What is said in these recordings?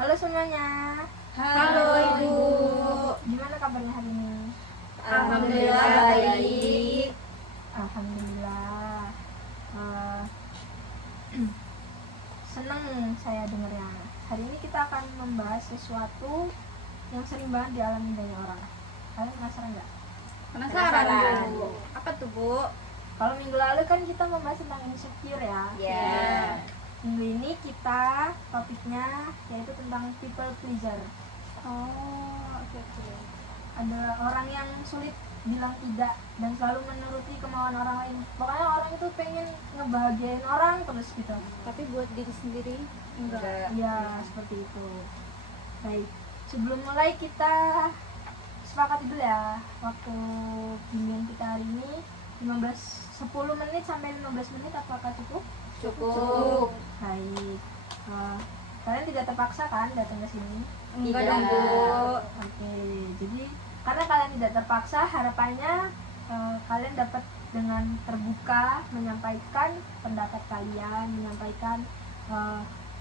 Halo semuanya. Halo Ibu. Gimana kabarnya hari ini? Alhamdulillah baik. Alhamdulillah. Senang saya dengarnya. Hari ini kita akan membahas sesuatu yang sering banget dialami banyak orang. Kalian penasaran nggak? Penasaran Bu. Apa tuh Bu? Kalau minggu lalu kan kita membahas tentang insecure ya. Ya. Minggu ini kita topiknya yaitu tentang people pleaser. Oh, oke. Ada orang yang sulit bilang tidak dan selalu menuruti kemauan orang lain. Pokoknya orang itu pengen ngebahagiain orang terus gitu. Tapi buat diri sendiri enggak. Ya seperti itu. Baik, sebelum mulai kita sepakati dulu ya waktu bimbingan kita hari ini 10 menit sampai 15 menit apakah cukup? Cukup. Baik. Kalian tidak terpaksa kan datang ke sini? Enggak dong Bu. Oke, jadi karena kalian tidak terpaksa, harapannya kalian dapat dengan terbuka menyampaikan pendapat kalian, menyampaikan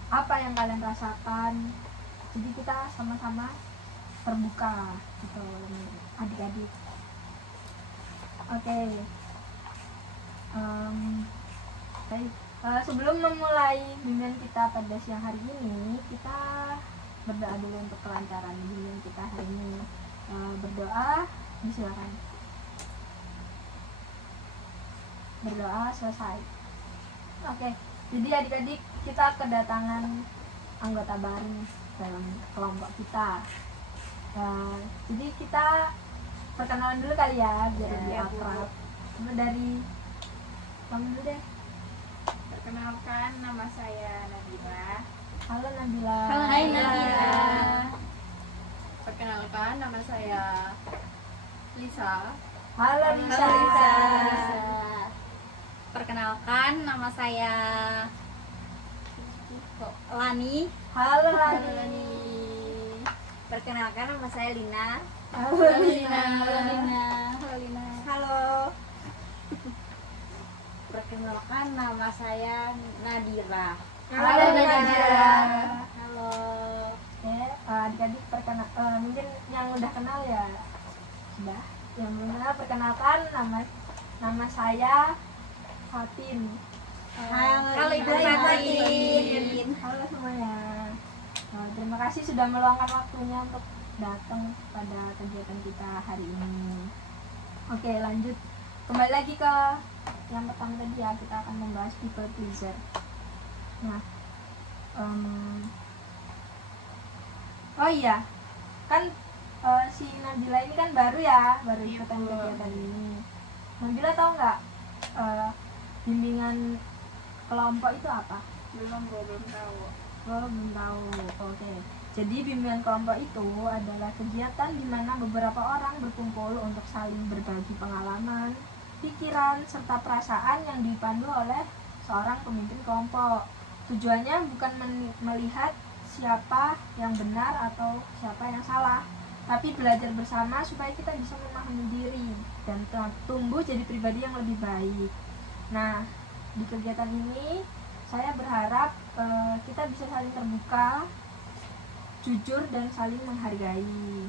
apa yang kalian rasakan. Jadi kita sama-sama terbuka gitu, adik-adik. Oke. Baik. Sebelum memulai bimbingan kita pada siang hari ini, kita berdoa dulu untuk kelancaran bimbingan kita hari ini. Berdoa, silakan. Berdoa selesai. Oke, jadi adik-adik kita kedatangan anggota baru dalam kelompok kita. Jadi kita perkenalan dulu kali ya biar lebih akrab. Coba dari kamu dulu deh. Perkenalkan, nama saya Nabila. Halo Nabila. Hai Nabila. Perkenalkan, nama saya Lisa. Halo Lisa. Perkenalkan, nama saya Lani. Halo Lani. Perkenalkan, nama saya Lina. Halo Lina. Halo Lina. Halo. Perkenalkan, nama saya Nadira. Halo Nadira. Halo. Oke, adik-adik mungkin yang udah kenal ya sudah. Yang belum kenal perkenalkan, nama saya Fatin. Halo Ibu Fatin. Halo semuanya. Terima kasih sudah meluangkan waktunya untuk datang pada kegiatan kita hari ini. Oke, lanjut. Kembali lagi ke yang pertama tadi ya, kita akan membahas people pleaser. Nah, oh iya, kan si Nabila ini kan baru ikutan kegiatan ini. Nabila tahu nggak bimbingan kelompok itu apa? Belum tahu. Oh, belum tahu. Oke. Jadi bimbingan kelompok itu adalah kegiatan di mana beberapa orang berkumpul untuk saling berbagi pengalaman, pikiran, serta perasaan yang dipandu oleh seorang pemimpin kelompok. Tujuannya bukan melihat siapa yang benar atau siapa yang salah, tapi belajar bersama supaya kita bisa memahami diri dan tumbuh jadi pribadi yang lebih baik. Nah, di kegiatan ini saya berharap kita bisa saling terbuka, jujur dan saling menghargai.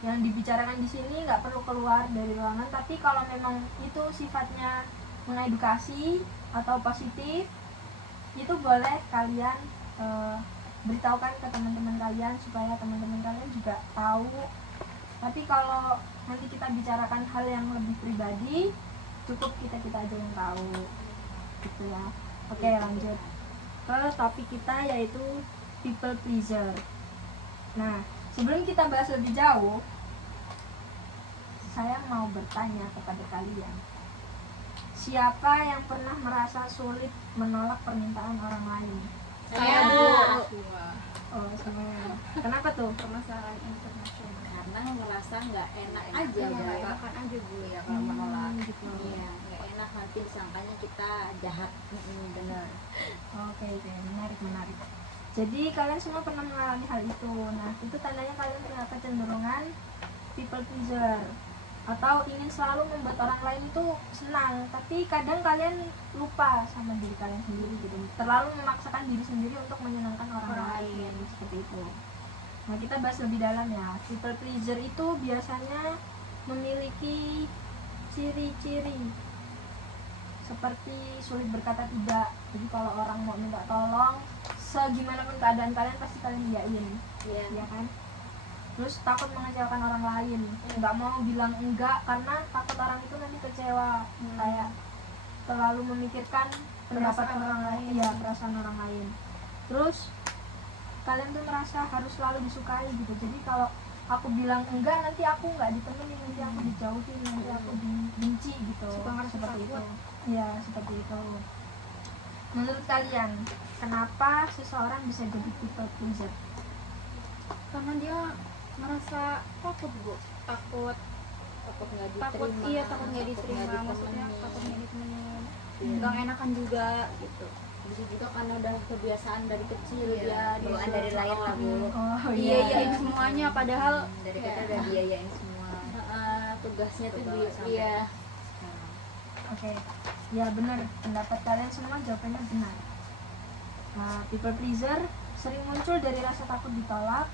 Yang dibicarakan di sini nggak perlu keluar dari ruangan, tapi kalau memang itu sifatnya mengedukasi atau positif, itu boleh kalian beritahukan ke teman-teman kalian supaya teman-teman kalian juga tahu. Tapi kalau nanti kita bicarakan hal yang lebih pribadi, cukup kita aja yang tahu, gitu ya. Oke, lanjut ke topik kita yaitu people pleaser. Nah, sebelum kita bahas lebih jauh, saya mau bertanya kepada kalian, siapa yang pernah merasa sulit menolak permintaan orang lain? Saya Bu. Oh, semuanya. Kenapa tuh? Permasalahan internasional. Karena ngerasa nggak enak aja, nggak enakan aja Bu ya kalau menolak. Gitu. Iya, nggak enak nanti disangkanya kita jahat. Benar. Oke, menarik. Jadi kalian semua pernah mengalami hal itu. Nah, itu tandanya kalian punya kecenderungan people pleaser atau ingin selalu membuat orang lain itu senang, tapi kadang kalian lupa sama diri kalian sendiri gitu, terlalu memaksakan diri sendiri untuk menyenangkan orang lain seperti itu. Nah, kita bahas lebih dalam ya. People pleaser itu biasanya memiliki ciri-ciri seperti sulit berkata tidak. Jadi kalau orang mau minta tolong, segimanapun keadaan kalian pasti kalian iyain, ya kan? Terus takut mengecewakan orang lain, nggak mau bilang enggak karena takut orang itu nanti kecewa, kayak terlalu memikirkan pendapat orang lain, ya perasaan orang lain. Terus kalian tuh merasa harus selalu disukai gitu, jadi kalau aku bilang enggak nanti aku nggak ditemenin, nanti aku dijauhin, nanti aku dibenci gitu, seperti itu. Ya seperti itu. Menurut kalian kenapa seseorang bisa jadi people pleaser? Karena dia merasa takut Bu, takut nggak diterima, iya takut nggak diterima, maksudnya takut nggak ditemenin, nggak enakan juga gitu. Bisa juga karena udah kebiasaan dari kecil Iya, dia bawaan dari lahir lah Bu. iya. Biayain semuanya padahal Dari kita udah biayain semua. Tugasnya tuh dia. Oke, ya benar, pendapat kalian semua jawabannya benar. Nah, people pleaser sering muncul dari rasa takut ditolak,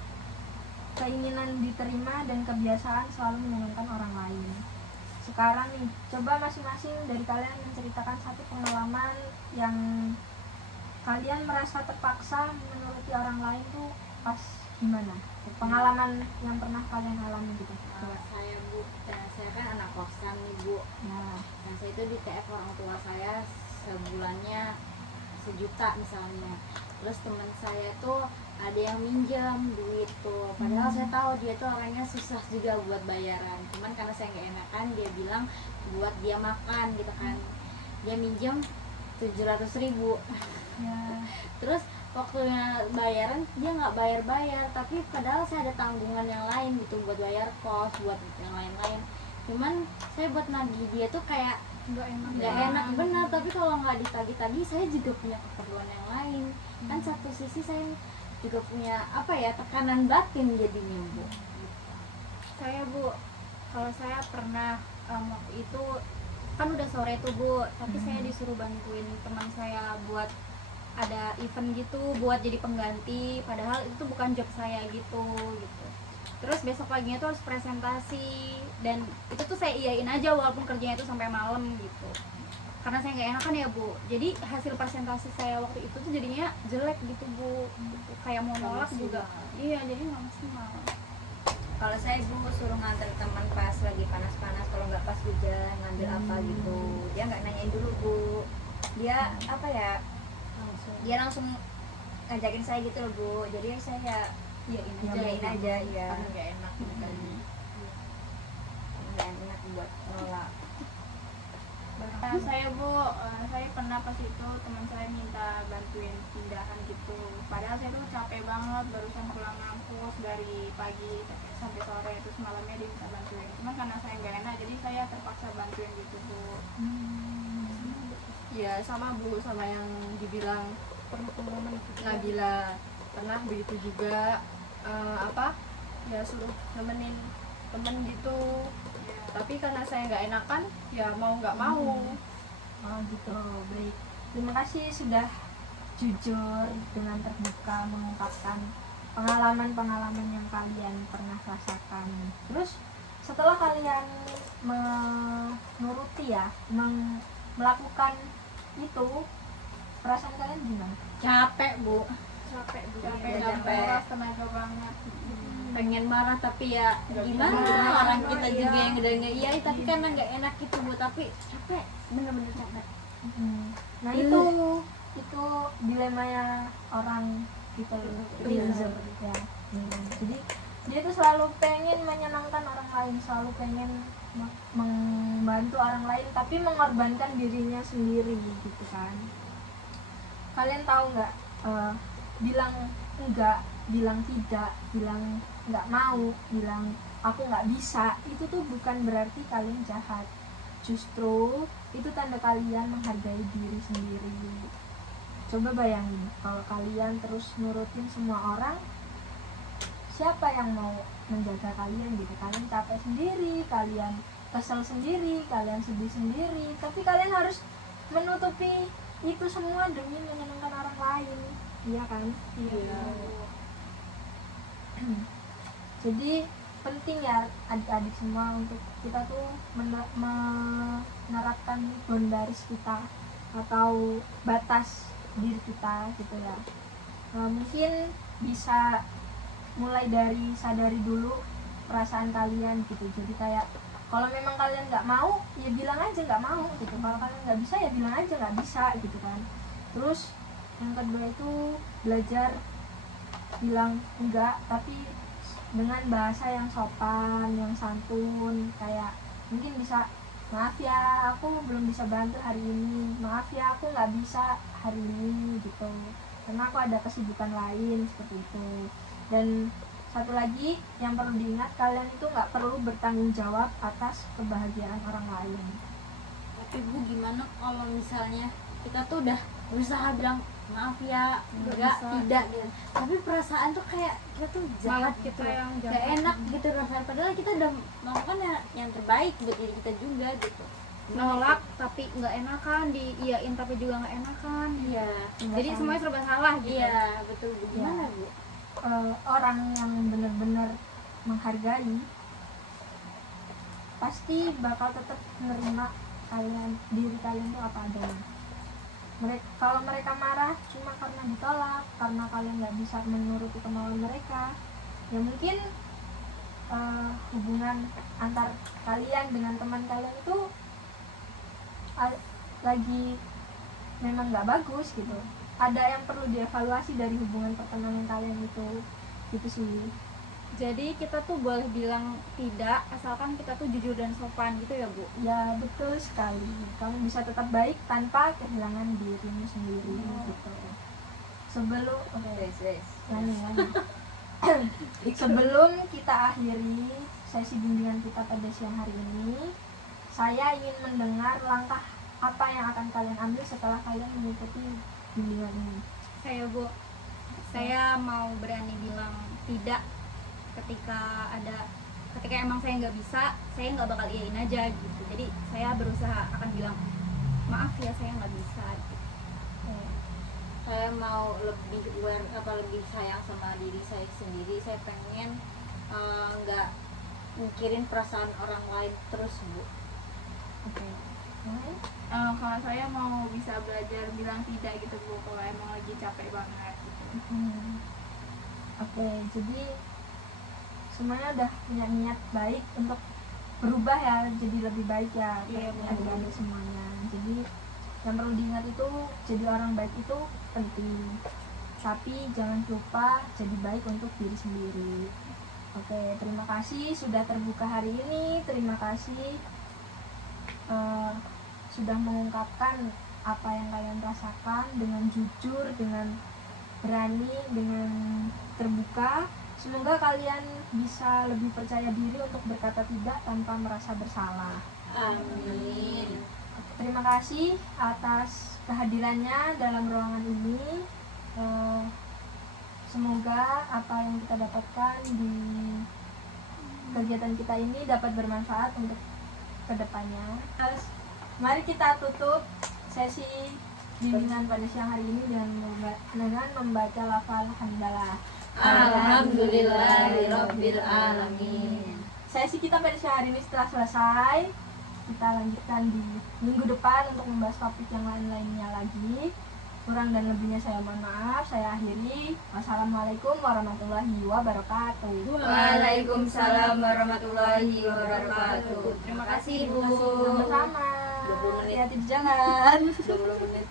keinginan diterima, dan kebiasaan selalu menyenangkan orang lain. Sekarang nih, coba masing-masing dari kalian menceritakan satu pengalaman yang kalian merasa terpaksa menuruti orang lain tuh pas gimana? Pengalaman yang pernah kalian alami gitu. Coba. Saya Bu, saya kan anak kosan nih Bu. Nah, Saya itu di TF orang tua saya sebulannya 1 juta misalnya. Terus teman saya tuh ada yang minjam duit tuh, padahal saya tahu dia tuh orangnya susah juga buat bayaran, cuman karena saya nggak enakan dia bilang buat dia makan gitu kan. Dia minjam 700.000. ya. Terus waktunya bayaran dia nggak bayar, tapi padahal saya ada tanggungan yang lain gitu buat bayar kos, buat yang lain-lain. Cuman saya buat nagih dia tuh kayak nggak enak benar, tapi kalau nggak ditagih-tagih saya juga punya keperluan yang lain. Kan satu sisi saya juga punya tekanan batin jadinya Bu. Saya Bu, kalau saya pernah waktu itu kan udah sore tuh Bu, tapi saya disuruh bantuin teman saya buat ada event gitu, buat jadi pengganti, padahal itu tuh bukan job saya gitu. Terus besok paginya tuh harus presentasi, dan itu tuh saya iyain aja walaupun kerjanya itu sampai malam gitu, karena saya nggak enakan ya Bu. Jadi hasil presentasi saya waktu itu tuh jadinya jelek gitu Bu, gitu. Kayak mau nolak juga, iya jadi nggak maksimal. Kalau saya Bu suruh nganter teman pas lagi panas-panas, kalau nggak pas hujan ngambil apa gitu, dia nggak nanyain dulu Bu, dia dia langsung ngajakin saya gitu loh Bu. Jadi saya iyain aja ya. Karena nggak enak Nggak enak buat nolak. Saya Bu, saya pernah pas itu teman saya minta bantuin pindahan gitu, padahal saya tuh capek banget, barusan pulang kampus dari pagi sampai sore, terus malamnya dia minta bantuin, cuman karena saya nggak enak jadi saya terpaksa bantuin gitu Bu. Ya sama Bu, sama yang dibilang Nabila, pernah begitu juga, ya suruh nemenin temen gitu, tapi karena saya nggak enakan ya mau nggak mau. Oh gitu, baik. Terima kasih sudah jujur dengan terbuka mengungkapkan pengalaman-pengalaman yang kalian pernah rasakan. Terus setelah kalian menuruti ya, melakukan itu, perasaan kalian gimana? Capek Bu, Capek capek. tenaga banget. pengen marah tapi ya gimana, orang kita juga yang udah nggak iya, tapi karena nggak enak gitu Bu, tapi capek, bener-bener capek. Nah itu dilemanya orang people pleaser ya. Jadi dia tuh selalu pengen menyenangkan orang lain, selalu pengen membantu orang lain, tapi mengorbankan dirinya sendiri gitu kan. Kalian tahu nggak, bilang enggak, bilang tidak, bilang nggak mau, bilang aku nggak bisa, itu tuh bukan berarti kalian jahat. Justru itu tanda kalian menghargai diri sendiri. Coba bayangin kalau kalian terus nurutin semua orang, siapa yang mau menjaga kalian gitu? Kalian capek sendiri, kalian kesel sendiri, kalian sedih sendiri, tapi kalian harus menutupi itu semua demi menyenangkan orang lain, iya kan? Iya. Jadi penting ya adik-adik semua untuk kita tuh menerapkan boundaries kita atau batas diri kita gitu ya. Mungkin bisa mulai dari sadari dulu perasaan kalian gitu. Jadi kayak kalau memang kalian nggak mau ya bilang aja nggak mau gitu, kalau kalian nggak bisa ya bilang aja nggak bisa gitu kan. Terus yang kedua itu belajar bilang enggak tapi dengan bahasa yang sopan, yang santun, kayak mungkin bisa, maaf ya aku belum bisa bantu hari ini, maaf ya aku nggak bisa hari ini gitu, karena aku ada kesibukan lain, seperti itu. Dan satu lagi yang perlu diingat, kalian itu nggak perlu bertanggung jawab atas kebahagiaan orang lain. Tapi Bu, gimana kalau misalnya kita tuh udah berusaha bilang maaf ya, enggak, bisa. tidak gitu, tapi perasaan tuh kayak kita tuh jahat Malah gitu, kita yang gak jahat. enak gitu rasanya, padahal kita udah melakukan yang terbaik buat diri kita juga gitu. Nolak tapi nggak enakan, diiyain tapi juga nggak enakan. Iya, Jadi semuanya serba salah gitu. iya betul Bu. Gimana Iya. Bu? Orang yang benar-benar menghargai pasti bakal tetap menerima kalian, diri kalian tuh apa adanya. Kalau mereka marah cuma karena ditolak, karena kalian nggak bisa menuruti kemauan mereka, ya mungkin hubungan antar kalian dengan teman kalian itu lagi memang nggak bagus gitu. Ada yang perlu dievaluasi dari hubungan pertemanan kalian itu, gitu sih. Jadi kita tuh boleh bilang tidak asalkan kita tuh jujur dan sopan gitu ya Bu. Ya betul sekali, kamu bisa tetap baik tanpa kehilangan dirimu sendiri gitu. Sebelum lanjut. Sebelum kita akhiri sesi bimbingan kita pada siang hari ini, saya ingin mendengar langkah apa yang akan kalian ambil setelah kalian mengikuti bimbingan ini. Saya Bu, saya mau berani bilang tidak ketika emang saya nggak bisa, saya nggak bakal iyain aja gitu. Jadi saya berusaha akan bilang maaf ya saya nggak bisa gitu. Saya mau lebih aware, lebih sayang sama diri saya sendiri. Saya pengen nggak mikirin perasaan orang lain terus Bu. Oke. Kalau saya mau bisa belajar bilang tidak gitu Bu, kalau emang lagi capek banget gitu. Oke, jadi semuanya udah punya niat baik untuk berubah ya, jadi lebih baik ya, Iya, adik-adik semuanya. Jadi yang perlu diingat itu, jadi orang baik itu penting, tapi jangan lupa jadi baik untuk diri sendiri. Oke, terima kasih sudah terbuka hari ini, terima kasih sudah mengungkapkan apa yang kalian rasakan dengan jujur, dengan berani, dengan terbuka. Semoga kalian bisa lebih percaya diri untuk berkata tidak tanpa merasa bersalah. Amin. Terima kasih atas kehadirannya dalam ruangan ini. Semoga apa yang kita dapatkan di kegiatan kita ini dapat bermanfaat untuk kedepannya. Mari kita tutup sesi bimbingan pada siang hari ini dengan membaca lafal hamdalah. Alhamdulillahirabbil alamin. Sesi kita pada siang hari ini setelah selesai, kita lanjutkan di minggu depan untuk membahas topik yang lain-lainnya lagi. Kurang dan lebihnya saya mohon maaf. Saya akhiri. Wassalamualaikum warahmatullahi wabarakatuh. Waalaikumsalam warahmatullahi wabarakatuh. Terima kasih Bu. Sama-sama. 20 menit. Hati-hati di jalan. 20 menit.